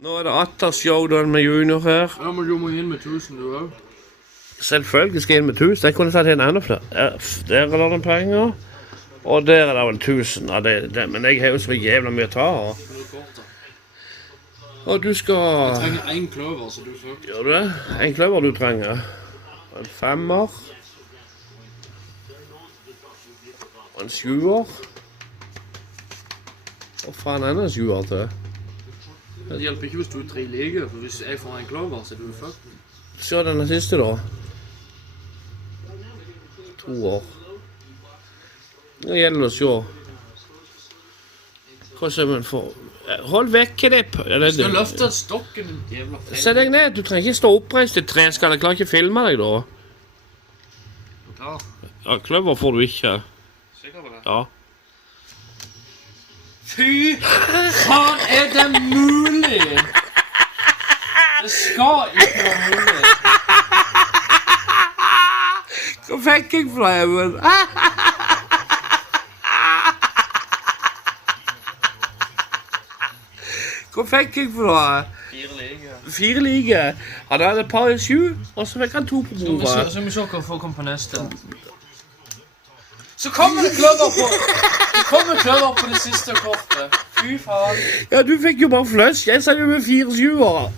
Nå er det atter showdown med junior her. Ja, men du må inn med 1000 du også. Selvfølgelig skal jeg inn med 1000. Jeg kunne tatt inn enda flere. Der er det penger. Og der er det vel 1000. Ja, men jeg har jo så jævla mye å ta av. Og du skal... Jeg trenger en kløver, så du får... Gjør du det? En kløver du trenger. En 5-er. Og en 7-er. Hva faen er det en 7-er til? Det hjelper ikke hvis du er 3 like, for hvis jeg får en kløver, så er du fucked. Se denne siste da. 2 år. Nå gjelder det å se. Hva ser man for? Hold vekk det. Du skal løfte stokken, din jævla feil. Se deg ned, du trenger ikke stå oppreist i 3 skal. Jeg klarer ikke filme deg da. Klar. Ja, kløver får du ikke. Sikker på det? Ja. Fy faen, er det mulig? Det skal ikke være mulig. Hva fikk jeg fra Even? Hva fikk jeg fra? 4 like. 4 like. Han hadde et par i 7, og så fikk han 2 på bordet. Så vi se hva får komme på neste. Så kommer det kløver på. Det kommer kløver på det siste kortet. Fy faen. Ja, du fikk jo bare flush. Jeg sa jo med 4 7-er.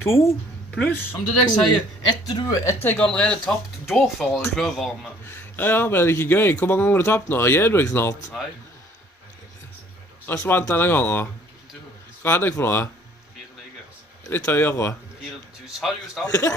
2 pluss. Men det er det jeg sier. Etter jeg allerede tapt, da får jeg kløver med. Ja, men det er ikke gøy. Hvor mange ganger har du tapt nå? Gir du ikke snart? Nei. Hva så vant denne gangen? Hva hadde jeg for noe? 4 like. Litt høyere. 4 000. Har du jo startet på?